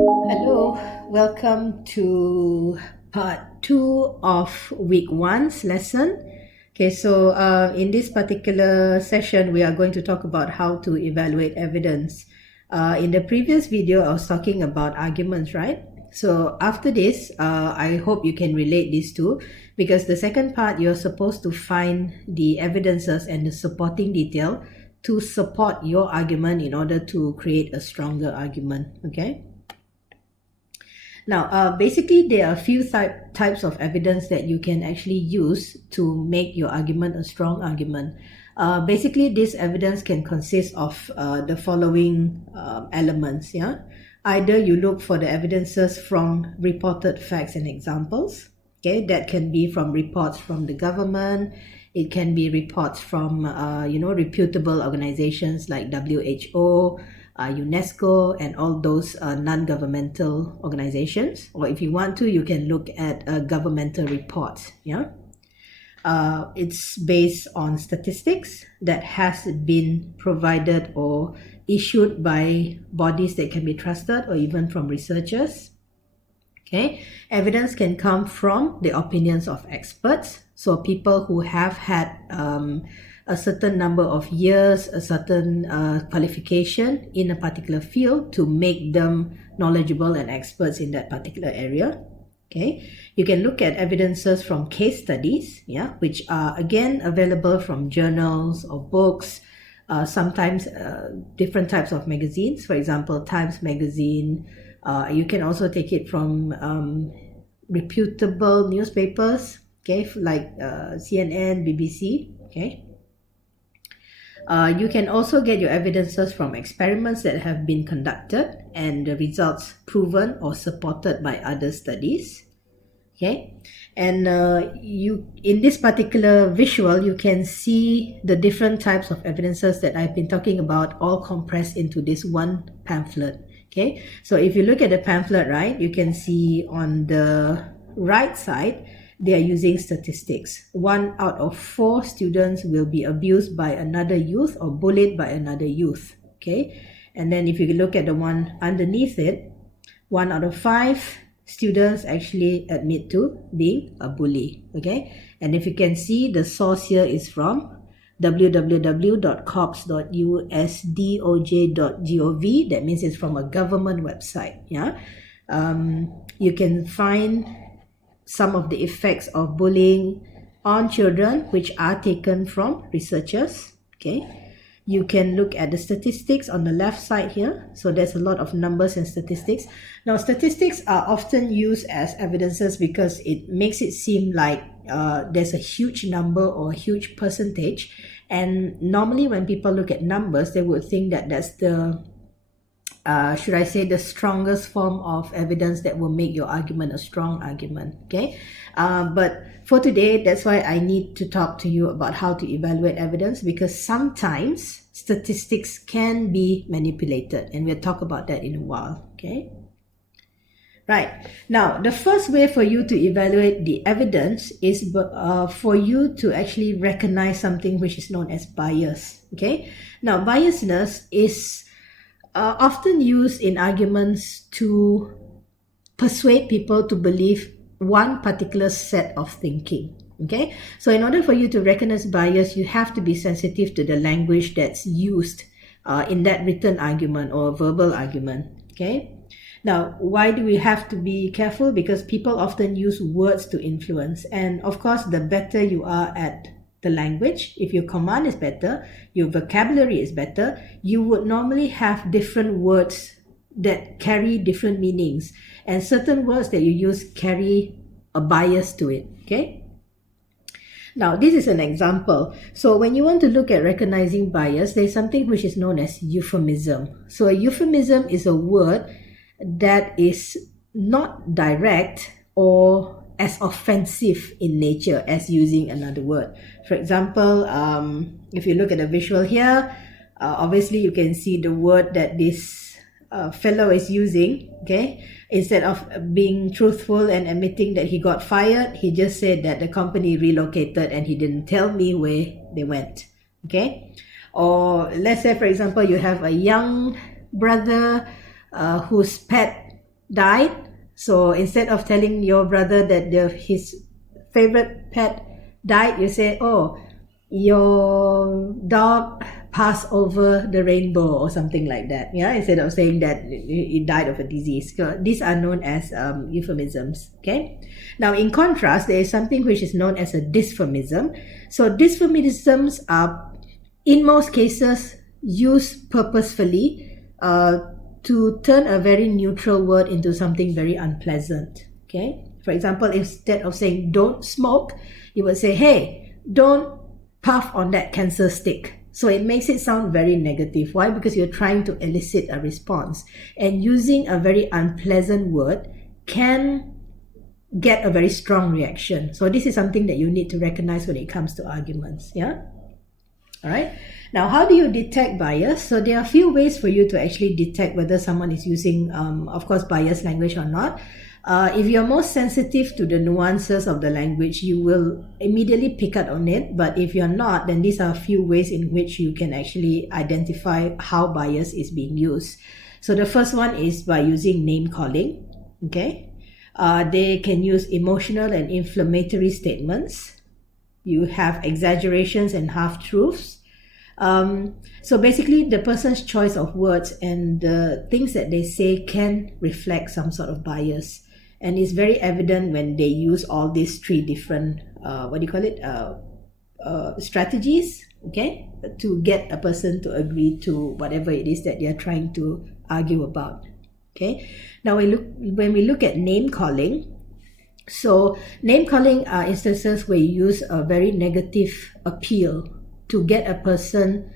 Hello, welcome to part 2 of week 1's lesson. Okay, so in this particular session, we are going to talk about how to evaluate evidence. In the previous video, I was talking about arguments, right? So after this, I hope you can relate these two, because the second part, you're supposed to find the evidences and the supporting detail to support your argument in order to create a stronger argument, okay? Now, basically, there are a few types of evidence that you can actually use to make your argument a strong argument. Basically, this evidence can consist of the following elements. Yeah, either you look for the evidences from reported facts and examples. Okay, that can be from reports from the government. It can be reports from reputable organizations like WHO, UNESCO, and all those non-governmental organizations. Or if you want to, you can look at governmental reports. Yeah, it's based on statistics that has been provided or issued by bodies that can be trusted, or even from researchers. Okay, evidence can come from the opinions of experts, so people who have had a certain number of years, a certain qualification in a particular field to make them knowledgeable and experts in that particular area. Okay, you can look at evidences from case studies, yeah, which are again available from journals or books, sometimes different types of magazines, for example, Times Magazine. You can also take it from reputable newspapers, okay, like CNN, BBC, okay. You can also get your evidences from experiments that have been conducted and the results proven or supported by other studies. Okay, and you in this particular visual, you can see the different types of evidences that I've been talking about, all compressed into this one pamphlet. Okay, so if you look at the pamphlet, right, you can see on the right side, they are using statistics. 1 out of 4 students will be abused by another youth or bullied by another youth. Okay, and then if you look at the one underneath it, 1 out of 5 students actually admit to being a bully. Okay, and if you can see, the source here is from www.cops.usdoj.gov. That means it's from a government website. Yeah, you can find some of the effects of bullying on children, which are taken from researchers. Okay, you can look at the statistics on the left side here. So there's a lot of numbers and statistics. Now, statistics are often used as evidences because it makes it seem like there's a huge number or a huge percentage. And normally when people look at numbers, they would think that that's the should I say, the strongest form of evidence that will make your argument a strong argument. Okay, but for today, that's why I need to talk to you about how to evaluate evidence, because sometimes statistics can be manipulated, and we'll talk about that in a while. Okay, right, now the first way for you to evaluate the evidence is for you to actually recognize something which is known as bias. Okay, now biasness is often used in arguments to persuade people to believe one particular set of thinking. Okay, so in order for you to recognize bias, you have to be sensitive to the language that's used in that written argument or verbal argument. Okay, now why do we have to be careful? Because people often use words to influence, and of course, the better you are at the language, if your command is better, your vocabulary is better, you would normally have different words that carry different meanings, and certain words that you use carry a bias to it. Okay, now this is an example. So when you want to look at recognizing bias, there's something which is known as euphemism. So a euphemism is a word that is not direct or as offensive in nature as using another word. For example, if you look at the visual here, obviously you can see the word that this fellow is using. Okay, instead of being truthful and admitting that he got fired, he just said that the company relocated and he didn't tell me where they went. Okay, or let's say, for example, you have a young brother whose pet died. So instead of telling your brother that his favorite pet died, you say, oh, your dog passed over the rainbow or something like that. Yeah, instead of saying that it died of a disease. So these are known as euphemisms. Okay. Now, in contrast, there is something which is known as a dysphemism. So dysphemisms are, in most cases, used purposefully to turn a very neutral word into something very unpleasant. Okay. For example, instead of saying don't smoke, you would say, hey, don't puff on that cancer stick. So it makes it sound very negative. Why? Because you're trying to elicit a response. And using a very unpleasant word can get a very strong reaction. So this is something that you need to recognize when it comes to arguments. Yeah? All right. Now, how do you detect bias? So there are a few ways for you to actually detect whether someone is using, of course, biased language or not. If you're more sensitive to the nuances of the language, you will immediately pick up on it. But if you're not, then these are a few ways in which you can actually identify how bias is being used. So the first one is by using name calling. Okay. They can use emotional and inflammatory statements. You have exaggerations and half-truths. So basically, the person's choice of words and the things that they say can reflect some sort of bias. And it's very evident when they use all these three different, strategies, okay, to get a person to agree to whatever it is that they're trying to argue about. Okay. Now, when we look at name calling, so name calling are instances where you use a very negative appeal to get a person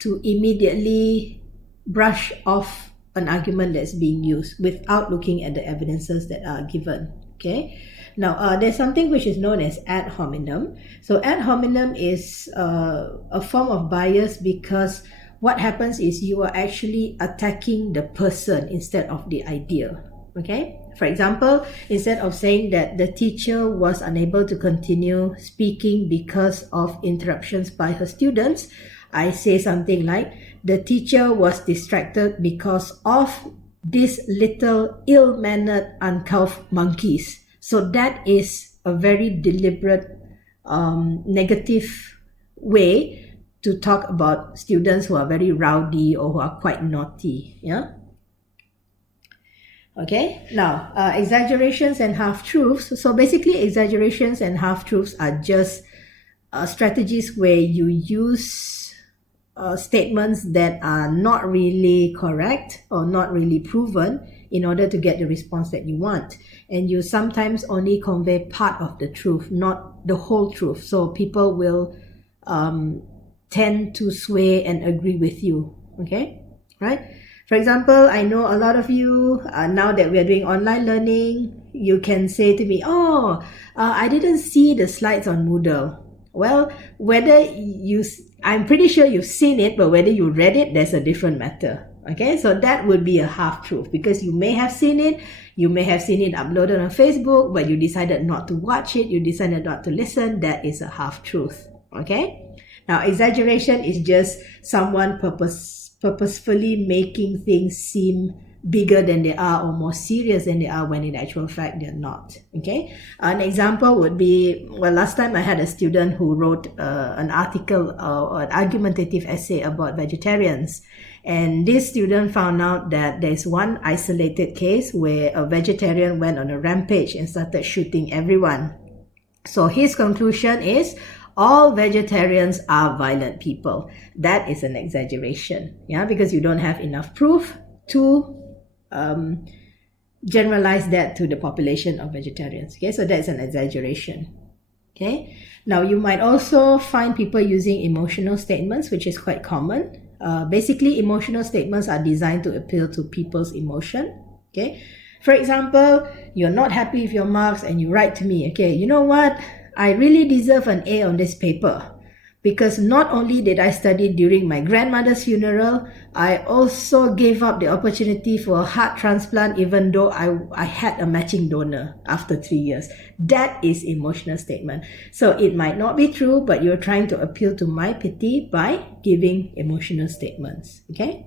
to immediately brush off an argument that's being used without looking at the evidences that are given. Okay. Now, there's something which is known as ad hominem. So ad hominem is a form of bias because what happens is you are actually attacking the person instead of the idea. Okay. For example, instead of saying that the teacher was unable to continue speaking because of interruptions by her students, I say something like, the teacher was distracted because of these little ill-mannered, uncouth monkeys. So that is a very deliberate, negative way to talk about students who are very rowdy or who are quite naughty. Yeah. Okay, now exaggerations and half-truths. So basically, exaggerations and half-truths are just strategies where you use statements that are not really correct or not really proven in order to get the response that you want. And you sometimes only convey part of the truth, not the whole truth. So people will tend to sway and agree with you. Okay, right? For example, I know a lot of you, now that we are doing online learning, you can say to me, I didn't see the slides on Moodle. Well, I'm pretty sure you've seen it, but whether you read it, there's a different matter. Okay, so that would be a half-truth because you may have seen it, you may have seen it uploaded on Facebook, but you decided not to watch it, you decided not to listen. That is a half-truth. Okay, now exaggeration is just someone purposefully making things seem bigger than they are or more serious than they are when in actual fact they're not. Okay, an example would be, well, last time I had a student who wrote an article or an argumentative essay about vegetarians, and this student found out that there's one isolated case where a vegetarian went on a rampage and started shooting everyone. So his conclusion is, all vegetarians are violent people. That is an exaggeration, yeah, because you don't have enough proof to generalize that to the population of vegetarians. Okay, so that's an exaggeration. Okay, now you might also find people using emotional statements, which is quite common. Basically, emotional statements are designed to appeal to people's emotion. Okay, for example, you're not happy with your marks and you write to me, okay, you know what? I really deserve an A on this paper because not only did I study during my grandmother's funeral, I also gave up the opportunity for a heart transplant even though I had a matching donor after 3 years. That is emotional statement. So it might not be true, but you're trying to appeal to my pity by giving emotional statements. Okay?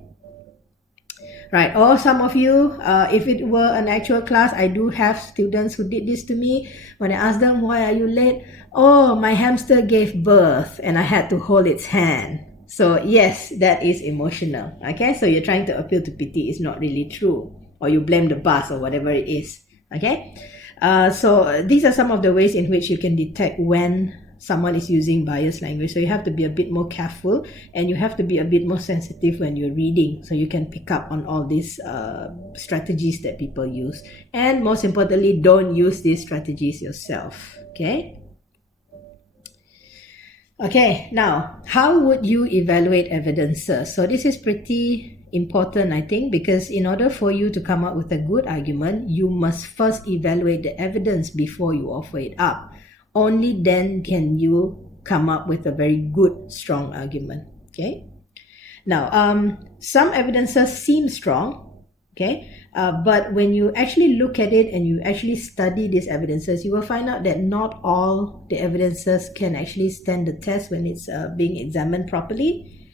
right? Or some of you, if it were an actual class, I do have students who did this to me. When I ask them, why are you late? Oh, my hamster gave birth and I had to hold its hand. So yes, that is emotional. Okay, so you're trying to appeal to pity. It's not really true, or you blame the bus or whatever it is. Okay, so these are some of the ways in which you can detect when someone is using biased language. So you have to be a bit more careful, and you have to be a bit more sensitive when you're reading, so you can pick up on all these strategies that people use. And most importantly, don't use these strategies yourself. Okay, now, how would you evaluate evidences? So this is pretty important, I think, because in order for you to come up with a good argument, you must first evaluate the evidence before you offer it up. Only then can you come up with a very good, strong argument. Okay. Now, some evidences seem strong. Okay. But when you actually look at it and you actually study these evidences, you will find out that not all the evidences can actually stand the test when it's being examined properly.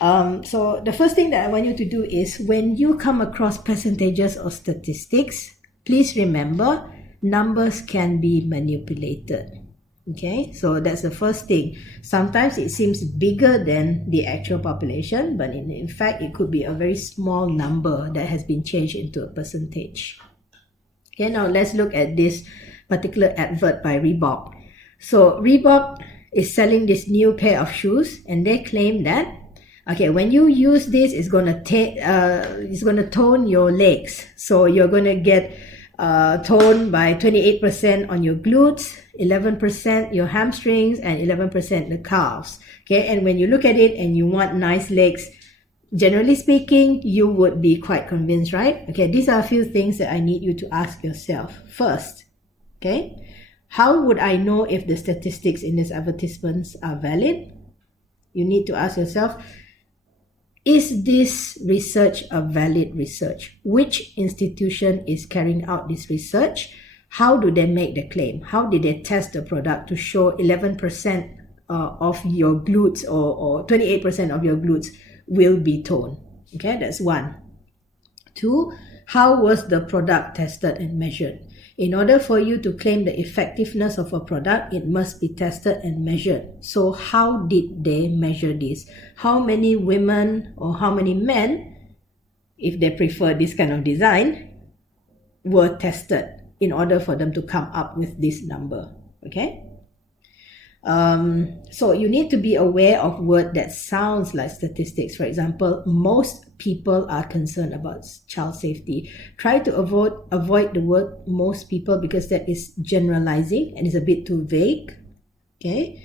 So the first thing that I want you to do is, when you come across percentages or statistics, please remember, numbers can be manipulated. Okay, so that's the first thing. Sometimes it seems bigger than the actual population, but in fact, it could be a very small number that has been changed into a percentage. Okay, now let's look at this particular advert by Reebok. So Reebok is selling this new pair of shoes, and they claim that, okay, when you use this, it's gonna tone your legs. So you're gonna get tone by 28% on your glutes, 11% your hamstrings, and 11% the calves. Okay, and when you look at it and you want nice legs, generally speaking, you would be quite convinced, right? Okay, these are a few things that I need you to ask yourself. First, okay, how would I know if the statistics in these advertisements are valid? You need to ask yourself, is this research a valid research? Which institution is carrying out this research? How do they make the claim? How did they test the product to show 11% of your glutes or 28% of your glutes will be toned? Okay, that's one. Two, how was the product tested and measured? In order for you to claim the effectiveness of a product, it must be tested and measured. So how did they measure this? How many women or how many men, if they prefer this kind of design, were tested in order for them to come up with this number? Okay. So you need to be aware of words that sounds like statistics. For example, most people are concerned about child safety. Try to avoid the word most people, because that is generalizing and is a bit too vague. Okay,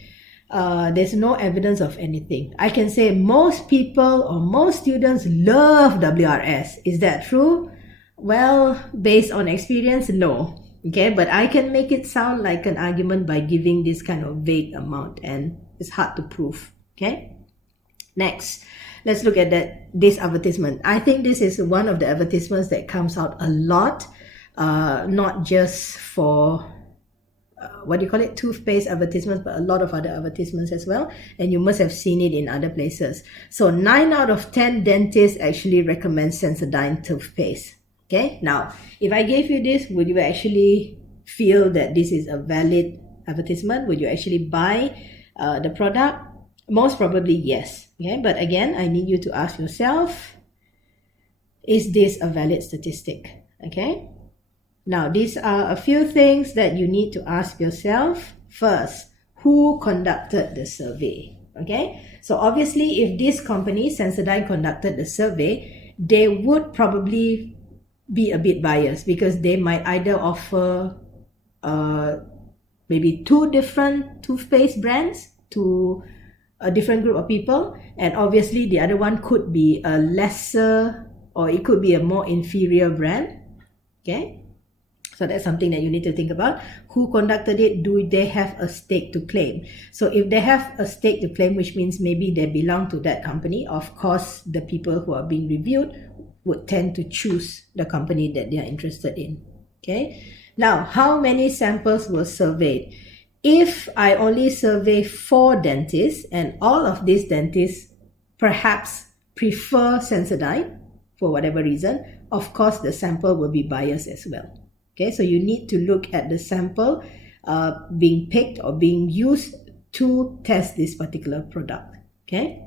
there's no evidence of anything. I can say most people or most students love WRS. Is that true? Well, based on experience, no. Okay, but I can make it sound like an argument by giving this kind of vague amount, and it's hard to prove. Okay, next, let's look at this advertisement. I think this is one of the advertisements that comes out a lot, not just for toothpaste advertisements, but a lot of other advertisements as well, and you must have seen it in other places. So 9 out of 10 dentists actually recommend Sensodyne toothpaste. Okay, now, if I gave you this, would you actually feel that this is a valid advertisement? Would you actually buy the product? Most probably yes. Okay, but again, I need you to ask yourself, is this a valid statistic? Okay, now these are a few things that you need to ask yourself. First, who conducted the survey? Okay, so obviously, if this company, Sensodyne, conducted the survey, they would probably be a bit biased, because they might either offer maybe 2 different toothpaste brands to a different group of people, and obviously the other one could be a lesser, or it could be a more inferior brand. Okay, so that's something that you need to think about. Who conducted it? Do they have a stake to claim? So if they have a stake to claim, which means maybe they belong to that company, of course the people who are being reviewed would tend to choose the company that they are interested in. Okay, now how many samples were surveyed? If I only survey 4 dentists, and all of these dentists perhaps prefer Sensodyne, for whatever reason, of course the sample will be biased as well. Okay, so you need to look at the sample being picked or being used to test this particular product. Okay,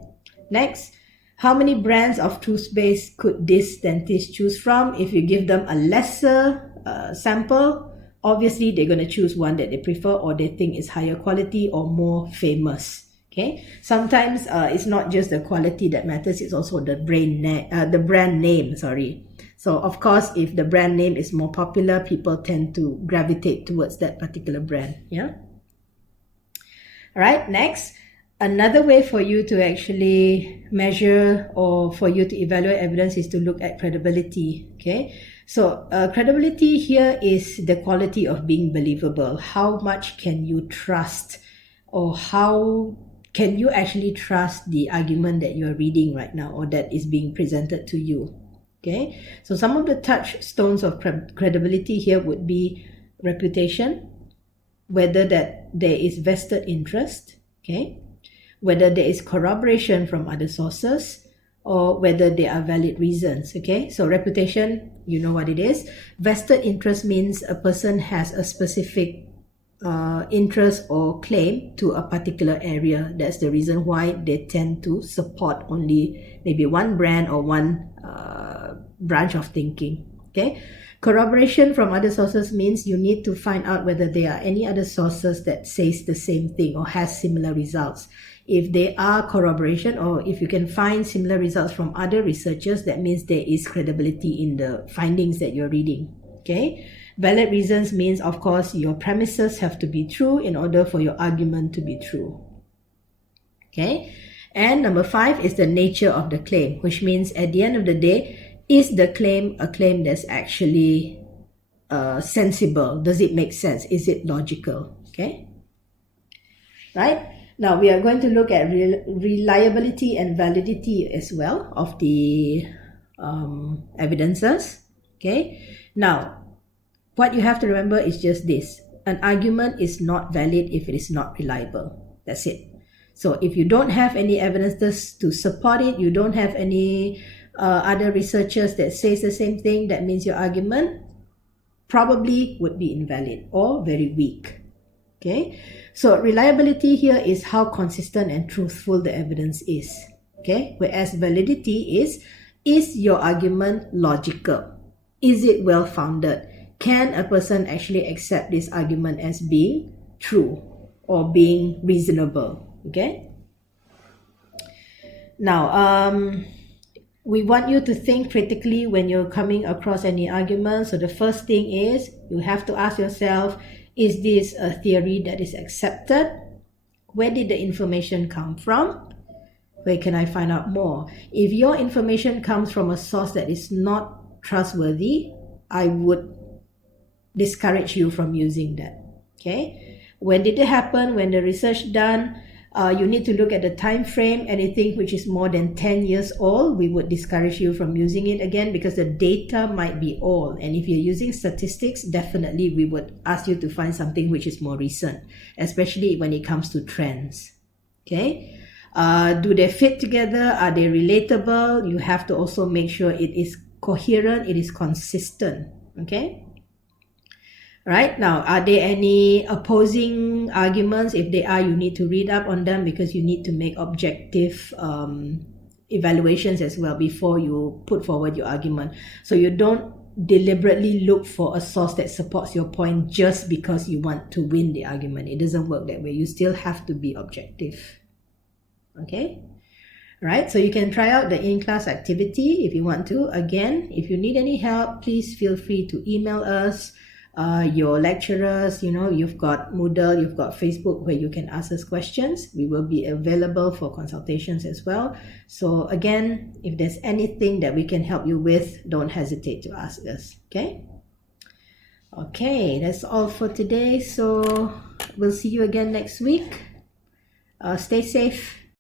next, how many brands of toothpaste could this dentist choose from? If you give them a lesser sample, obviously they're going to choose one that they prefer or they think is higher quality or more famous. Okay, sometimes it's not just the quality that matters, it's also the brand name, sorry. So of course, if the brand name is more popular, people tend to gravitate towards that particular brand. Yeah. All right, next, another way for you to actually measure or for you to evaluate evidence is to look at credibility. Okay, so credibility here is the quality of being believable. How much can you trust, or how can you actually trust the argument that you're reading right now or that is being presented to you? Okay, so some of the touchstones of credibility here would be reputation, whether that there is vested interest, okay, whether there is corroboration from other sources, or whether there are valid reasons. Okay, so reputation, you know what it is. Vested interest means a person has a specific interest or claim to a particular area. That's the reason why they tend to support only maybe one brand or one branch of thinking. Okay, corroboration from other sources means you need to find out whether there are any other sources that says the same thing or has similar results. If there are corroboration, or if you can find similar results from other researchers, that means there is credibility in the findings that you're reading. Okay, valid reasons means, of course, your premises have to be true in order for your argument to be true. Okay, and number 5 is the nature of the claim, which means at the end of the day, is the claim a claim that's actually sensible? Does it make sense? Is it logical? Okay, right? Now we are going to look at reliability and validity as well of the evidences. Okay, now what you have to remember is just this: an argument is not valid if it is not reliable. That's it. So if you don't have any evidences to support it, you don't have any other researchers that says the same thing, that means your argument probably would be invalid or very weak. Okay, so reliability here is how consistent and truthful the evidence is. Okay, whereas validity is your argument logical? Is it well founded? Can a person actually accept this argument as being true or being reasonable? Okay, now we want you to think critically when you're coming across any argument. So the first thing is you have to ask yourself, is this a theory that is accepted? Where did the information come from? Where can I find out more? If your information comes from a source that is not trustworthy, I would discourage you from using that. Okay, when did it happen? When the research done? You need to look at the time frame. Anything which is more than 10 years old, we would discourage you from using it again, because the data might be old. And if you're using statistics, definitely we would ask you to find something which is more recent, especially when it comes to trends. Okay, do they fit together? Are they relatable? You have to also make sure it is coherent, it is consistent. Okay, right? Now, are there any opposing arguments? If they are, you need to read up on them, because you need to make objective evaluations as well before you put forward your argument. So you don't deliberately look for a source that supports your point just because you want to win the argument. It doesn't work that way. You still have to be objective. Okay? Right? So you can try out the in-class activity if you want to. Again, if you need any help, please feel free to email us. Your lecturers, you've got Moodle, you've got Facebook where you can ask us questions. We will be available for consultations as well. So again, if there's anything that we can help you with, don't hesitate to ask us. Okay, that's all for today. So we'll see you again next week. Stay safe.